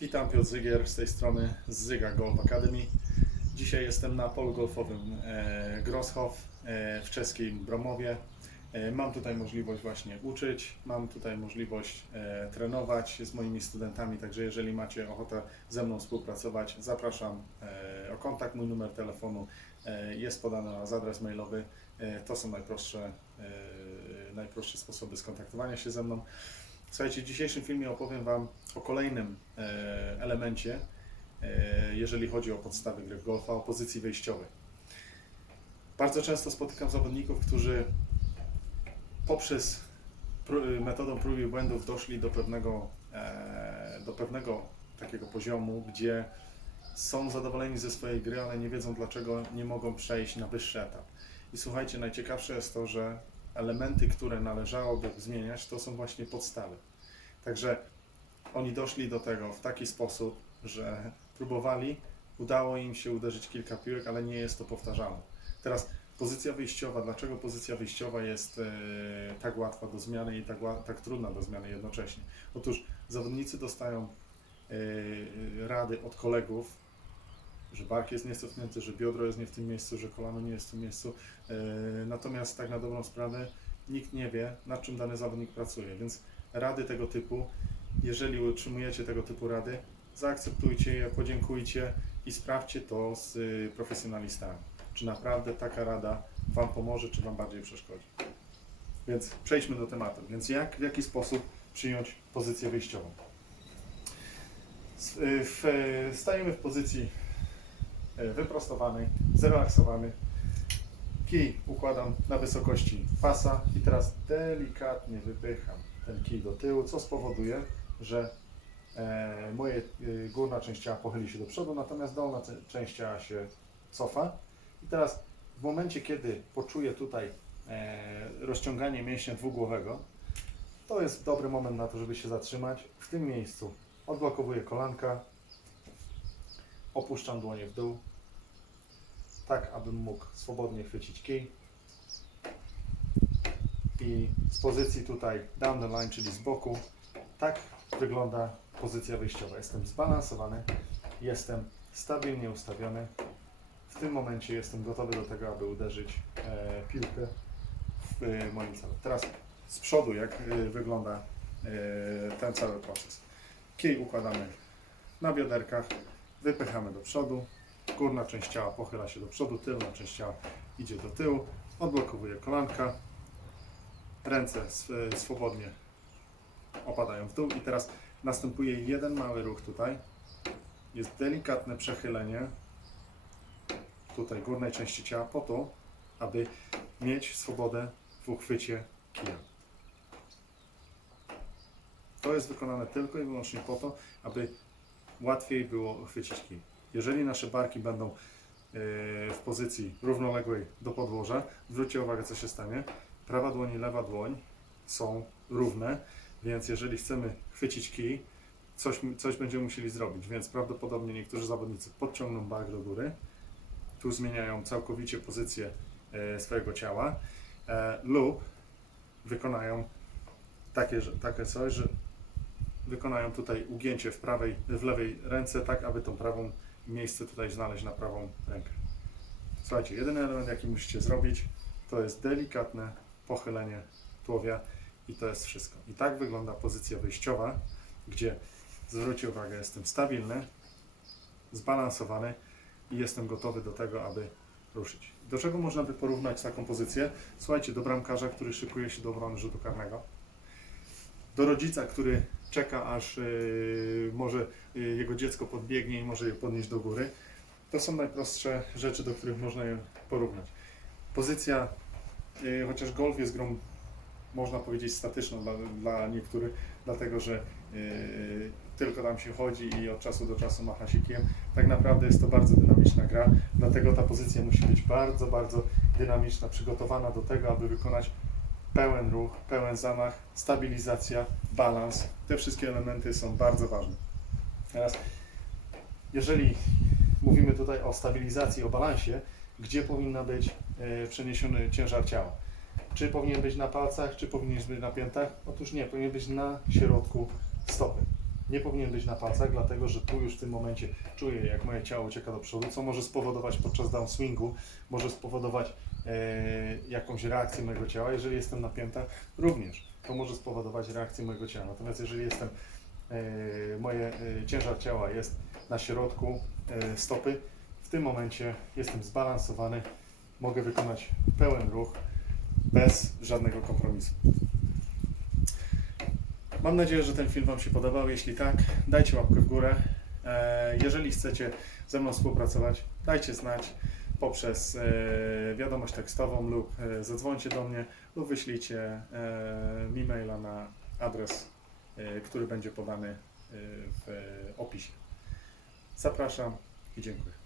Witam, Piotr Zygier z tej strony z Zyga Golf Academy. Dzisiaj jestem na polu golfowym e, Grosshof e, w czeskim Bromowie. E, mam tutaj możliwość właśnie uczyć, mam tutaj możliwość trenować z moimi studentami, także jeżeli macie ochotę ze mną współpracować, zapraszam o kontakt. Mój numer telefonu jest podany na adres mailowy. To są najprostsze, najprostsze sposoby skontaktowania się ze mną. Słuchajcie, w dzisiejszym filmie opowiem Wam o kolejnym e, elemencie, e, jeżeli chodzi o podstawy gry w golfa, o pozycji wejściowej. Bardzo często spotykam zawodników, którzy poprzez pró- metodą prób i błędów doszli do pewnego, e, do pewnego takiego poziomu, gdzie są zadowoleni ze swojej gry, ale nie wiedzą dlaczego nie mogą przejść na wyższy etap. I słuchajcie, najciekawsze jest to, że elementy, które należałoby zmieniać, to są właśnie podstawy. Także oni doszli do tego w taki sposób, że próbowali, udało im się uderzyć kilka piłek, ale nie jest to powtarzalne. Teraz pozycja wyjściowa, dlaczego pozycja wyjściowa jest e, tak łatwa do zmiany i tak, tak trudna do zmiany jednocześnie? Otóż zawodnicy dostają e, rady od kolegów, że bark jest niecofnięty, że biodro jest nie w tym miejscu, że kolano nie jest w tym miejscu. E, Natomiast tak na dobrą sprawę nikt nie wie, nad czym dany zawodnik pracuje, więc rady tego typu, jeżeli utrzymujecie tego typu rady, zaakceptujcie je, podziękujcie i sprawdźcie to z y, profesjonalistami. Czy naprawdę taka rada Wam pomoże, czy Wam bardziej przeszkodzi. Więc przejdźmy do tematu. Więc jak, w jaki sposób przyjąć pozycję wyjściową? Y, y, stajemy w pozycji wyprostowanej, zrelaksowany. Kij układam na wysokości pasa i teraz delikatnie wypycham ten kij do tyłu, co spowoduje, że e, moje e, górna część ciała pochyli się do przodu, natomiast dolna część ciała się cofa. I teraz w momencie, kiedy poczuję tutaj e, rozciąganie mięśnia dwugłowego, to jest dobry moment na to, żeby się zatrzymać. W tym miejscu odblokowuję kolanka, opuszczam dłonie w dół, tak abym mógł swobodnie chwycić kij. I z pozycji tutaj down the line, czyli z boku, tak wygląda pozycja wyjściowa. Jestem zbalansowany, jestem stabilnie ustawiony. W tym momencie jestem gotowy do tego, aby uderzyć e, piłkę w e, moim celu. Teraz z przodu, jak e, wygląda e, ten cały proces. Kij układamy na bioderkach, wypychamy do przodu, górna część ciała pochyla się do przodu, tylna część ciała idzie do tyłu, odblokowuje kolanka, ręce sw- swobodnie opadają w dół i teraz następuje jeden mały ruch tutaj. Jest delikatne przechylenie tutaj górnej części ciała po to, aby mieć swobodę w uchwycie kija. To jest wykonane tylko i wyłącznie po to, aby łatwiej było uchwycić kij. Jeżeli nasze barki będą e, w pozycji równoległej do podłoża, zwróćcie uwagę, co się stanie. Prawa dłoń i lewa dłoń są równe, więc jeżeli chcemy chwycić kij, coś, coś będziemy musieli zrobić, więc prawdopodobnie niektórzy zawodnicy podciągną bark do góry, tu zmieniają całkowicie pozycję e, swojego ciała e, lub wykonają takie, takie coś, że wykonają tutaj ugięcie w prawej, w lewej ręce, tak aby tą prawą miejsce tutaj znaleźć na prawą rękę. Słuchajcie, jedyny element, jaki musicie zrobić, to jest delikatne pochylenie tułowia i to jest wszystko. I tak wygląda pozycja wyjściowa, gdzie zwróćcie uwagę, jestem stabilny, zbalansowany i jestem gotowy do tego, aby ruszyć. Do czego można by porównać taką pozycję? Słuchajcie, do bramkarza, który szykuje się do obrony rzutu karnego, do rodzica, który czeka, aż yy, może yy, jego dziecko podbiegnie i może je podnieść do góry. To są najprostsze rzeczy, do których można je porównać. Pozycja, yy, chociaż golf jest grą, można powiedzieć, statyczną dla, dla niektórych, dlatego że tylko tam się chodzi i od czasu do czasu macha się kijem. Tak naprawdę jest to bardzo dynamiczna gra, dlatego ta pozycja musi być bardzo, bardzo dynamiczna, przygotowana do tego, aby wykonać pełen ruch, pełen zamach, stabilizacja, balans. Te wszystkie elementy są bardzo ważne. Teraz, jeżeli mówimy tutaj o stabilizacji, o balansie, gdzie powinna być e, przeniesiony ciężar ciała? Czy powinien być na palcach, czy powinien być na piętach? Otóż nie, powinien być na środku stopy. nie powinien być na palcach, dlatego że tu już w tym momencie czuję, jak moje ciało ucieka do przodu, co może spowodować podczas downswingu, może spowodować jakąś reakcję mojego ciała. Jeżeli jestem napięta, również to może spowodować reakcję mojego ciała. Natomiast jeżeli jestem, e, moje e, ciężar ciała jest na środku e, stopy, w tym momencie jestem zbalansowany, mogę wykonać pełen ruch bez żadnego kompromisu. Mam nadzieję, że ten film Wam się podobał. Jeśli tak, dajcie łapkę w górę. E, Jeżeli chcecie ze mną współpracować, dajcie znać poprzez e, wiadomość tekstową lub e, zadzwońcie do mnie lub wyślijcie e, mi maila na adres, który będzie podany w opisie. Zapraszam i dziękuję.